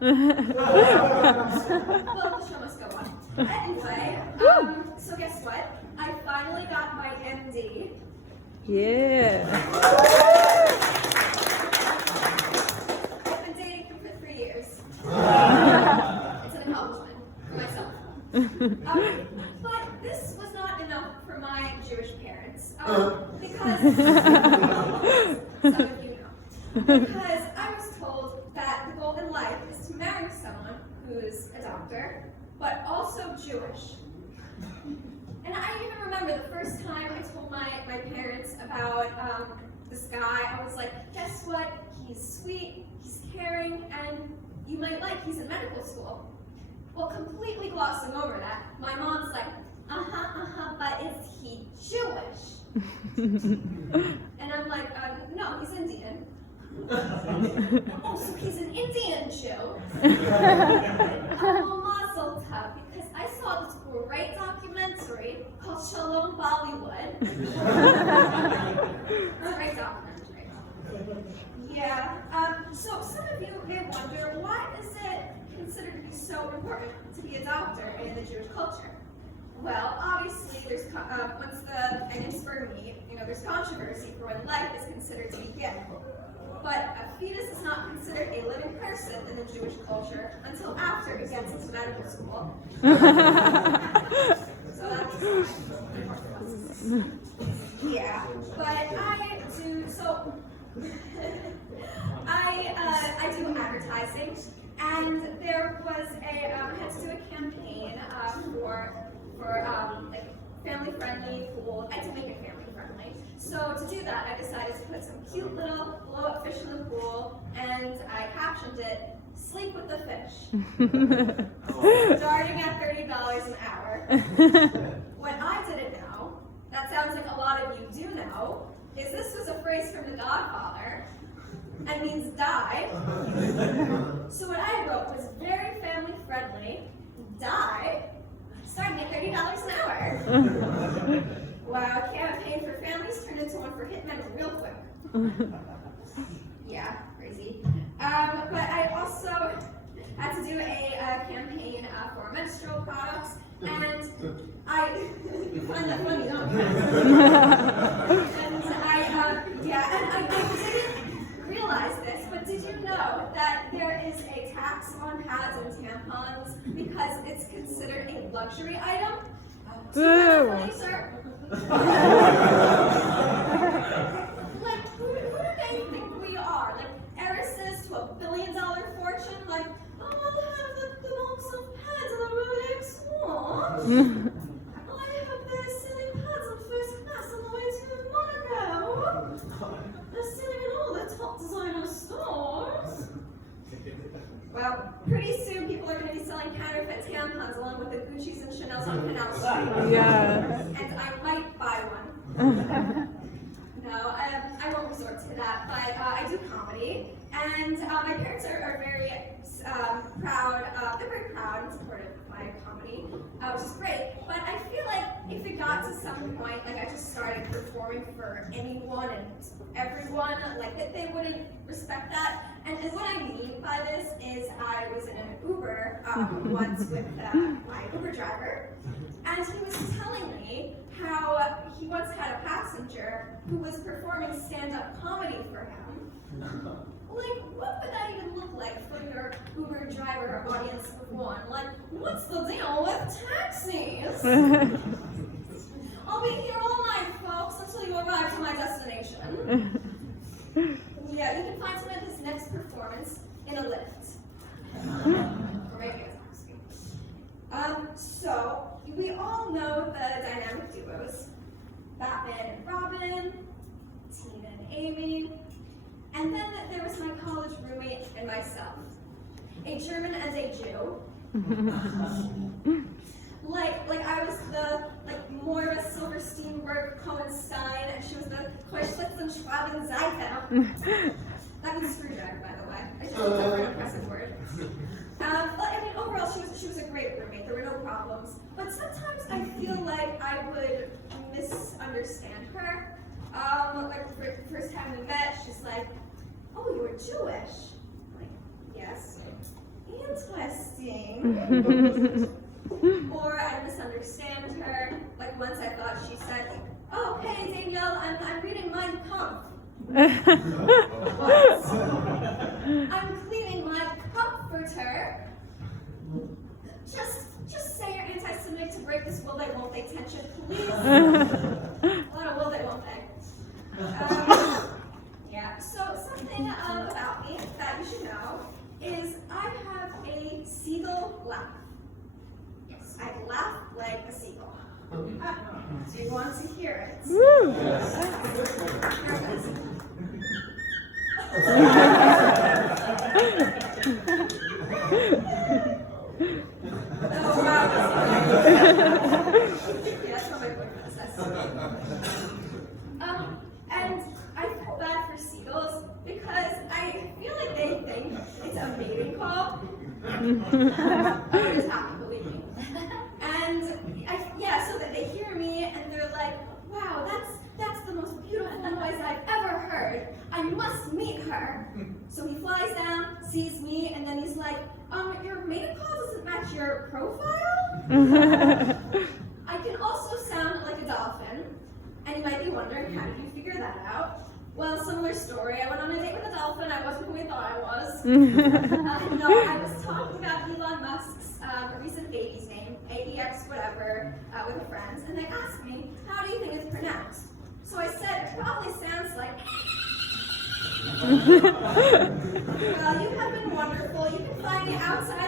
Well, the show must go on. Anyway, so guess what? I finally got my MD. Yeah. I've been dating him for 3 years. It's an accomplishment for myself. But this was not enough for my Jewish parents. Because some of you know. Because I was told that the goal in life is to marry someone who's a doctor, but also Jewish. And I even remember the first time I told my parents about this guy. I was like, guess what? He's sweet, he's caring, and you might like, he's in medical school. Well, completely glossing over that, my mom's like, but is he Jewish? And I'm like, no, he's Indian. Oh, so he's an Indian Jew. Oh, mazel tov, because I saw this great documentary called Shalom Bollywood. It's a great documentary. Yeah. So some of you may wonder, why is it considered to be so important to be a doctor in the Jewish culture? Well, obviously, there's and it's for me, there's controversy for when life is considered to begin. But a fetus is not considered a living person in the Jewish culture until after it gets into medical school. So that's yeah. But I do so. I do advertising, and there was I had to do a campaign for like family-friendly pool. I had to make it family-friendly. So to do that, I decided to put some cute little blow-up fish in the pool, and I captioned it, "Sleep with the fish." Starting at $30 an hour. What I didn't know, that sounds like a lot of you do know, is this was a phrase from The Godfather, and means die. So what I wrote was very family-friendly, die, starting at $30 an hour. Wow, campaign for families turned into one for hitmen real quick. Yeah, crazy. But I also had to do a campaign for menstrual products, and you find that funny, don't you? And I didn't realize this, but did you know that there is a tax on pads and tampons because it's considered a luxury item? Do you find that funny, sir? Like, who do they think we are? Like, heiresses to $1 billion fortune? Like, I'll have the box of pads and the Rolex watch. I have the silly pads on first class on the way to Monaco. They're selling in all the top designer stores. Well, pretty soon people are going to be selling counterfeit tampons along with the Gucci's and Chanel's on Canal Street. Yeah. And I might buy one. No, I won't resort to that, but I do comedy. And my parents are very proud. They're very proud and supportive of my comedy, which is great. But I feel like if it got to some point, like I just started performing for anyone and everyone, like that they wouldn't respect that. And what I mean by this is I was in an Uber once with my Uber driver, and he was telling me how he once had a passenger who was performing stand-up comedy for him. Like, what would that even look like for your Uber driver audience of one? Like, what's the deal with taxis? I'll be here all night, folks, until you arrive to my destination. Yeah, you can find some of his next performance in a Lyft. Or maybe a taxi. So, we all know the dynamic duos. Batman and Robin, Tina and Amy, and then there was my college roommate and myself. A German and a Jew. Like I was the Moira Silversteinberg Cohenstein, and she was the Keuschlitzen Schwabenseite. That means screwdriver, by the way. I just looked up for an impressive word. Overall, she was a great roommate. There were no problems. But sometimes I feel like I would misunderstand her. Like the first time we met, she's like, "Oh, you're Jewish." I'm like, yes. interesting. Or I'd misunderstand her. Like once I thought she said, oh, hey, Danielle, I'm reading Mein Kampf. What? I'm cleaning my comforter. Just say you're anti-Semitic to break this will they won't they tension, please. A lot of will they won't they. Yeah, so something about me that you should know is I have a seagull laugh. Yes, I laugh like a seagull. Do you want to hear it? Woo! Here it goes. Oh, wow. Yeah, that's what my boyfriend says. And I feel bad for seagulls because I feel like they think it's a mating call. It is happy, believe me. And so that they hear me and they're like, wow, that's the most beautiful noise I've ever heard. I must meet her. So he flies down, sees me, and then he's like, your mating call doesn't match your profile? I can also sound like a dolphin, and you might be wondering, how did you figure that out? Well, similar story. I went on a date with a dolphin. I wasn't who we thought I was. No, I was talking about Elon Musk's recent baby's name, AEX whatever, with a friend, and they asked me, how do you think it's pronounced? So I said, it probably sounds like... Well, you have been wonderful. You can find me outside